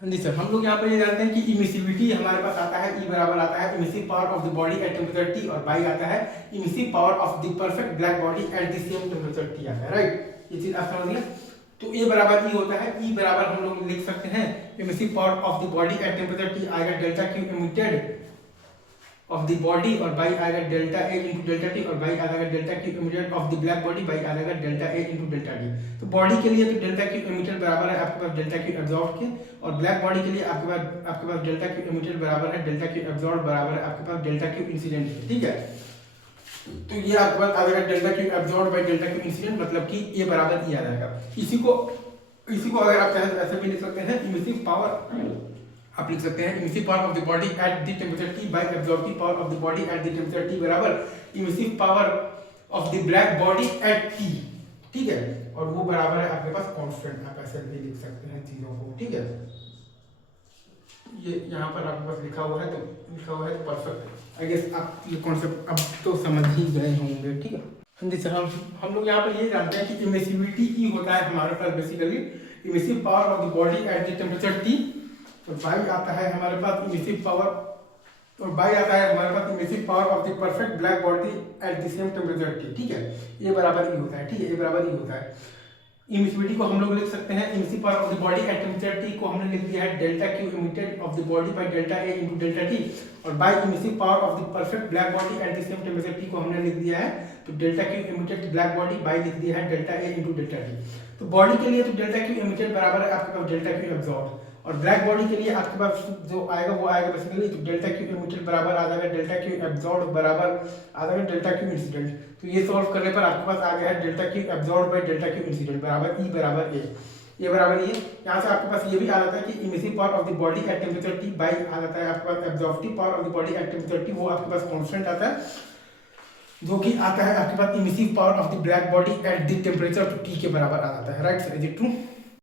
हाँ जी सर, हम लोग यहाँ पर ये जानते हैं कि इमिसिविटी हमारे पास आता है, ई बराबर आता है emissive power of the body at temperature T, और बाई आता है emissive power of the perfect black body at the same temperature T आता है, राइट। ये चीज आप समझ गए। तो ए बराबर ई होता है, ई बराबर हम लोग लिख सकते हैं emissive power of the body at temperature T आएगा delta Q emitted of the body, और बाई आएगा delta A into delta T, और बाई आएगा delta Q emitted of the black body, by आएगा delta A into delta T. तो body के लिए तो डेल्टा क्यू इमिटेड बराबर है आपके पास डेल्टा क्यू एब्जॉर्ब के, और ब्लैक बॉडी के लिए आपके पास डेल्टा क्यू इमिटेड बराबर है डेल्टा क्यू एब्जॉर्ब बराबर है आपके पास डेल्टा क्यू इंसिडेंट है, ठीक है। तो ये आपके पास आ जाएगा delta Q absorb by delta Q incident, मतलब कि ए बराबर ई आ जाएगा। इसी को अगर आप चाहें तो ऐसे भी लिख सकते हैं, इमिसिव पावर आप लिख सकते हैं emissive power of the body at the temperature T by absorbing power of the body at the temperature T बराबर emissive power of the black body at T, ठीक है। और वो बराबर है आपके पास कांस्टेंट, आप ऐसे भी लिख सकते हैं चीजों को, ठीक है। ये यहाँ पर आपके पास लिखा हुआ है तो परफेक्ट। आई गेस आप ये कॉन्सेप्ट अब तो समझ ही गए होंगे, ठीक है। हाँ जी सर, हम लोग यहाँ पर ये जानते हैं कि इमिसिविटी ई होता है हमारे पास basically emissive power of the body at the temperature T, और बाई आता है हमारे पास इमिसिव पावर, और बाई आता है हमारे पास emissive power of the perfect black body at the same temperature T, ठीक है। ये बराबर ई होता है, ठीक है, ये बराबर ई होता है। इमिसिविटी को हम लोग लिख सकते हैं emissive power of the body at temperature T को हमने लिख दिया है delta Q emitted of the body by delta A into delta T, और by emissive power of the perfect black body at the same temperature T को हमने लिख दिया है तो delta Q emitted black body by लिख दिया है delta A into delta T. तो बॉडी के लिए तो डेल्टा क्यू इमिटेड बराबर है आपके पास डेल्टा क्यू एब्जॉर्ब, और ब्लैक बॉडी के लिए आपके पास जो आएगा वो आएगा बेसिकली तो डेल्टा क्यू इमिटेड बराबर आ जाएगा डेल्टा क्यू एब्जॉर्ब बराबर आ जाएगा डेल्टा क्यू इंसिडेंट। तो ये सॉल्व करने पर आपके पास आ गया है delta Q absorb by delta Q incident बराबर ई बराबर ए बराबर ये। यहाँ से आपके पास ये भी आ जाता है कि emissive power of the body at temperature T by आ जाता है आपके पास absorptive power of the body at temperature T, वो आपके पास कांस्टेंट आता है जो कि आता है आपके पास emissive power of the black body at the temperature T के बराबर आ जाता है, right sir, is it true.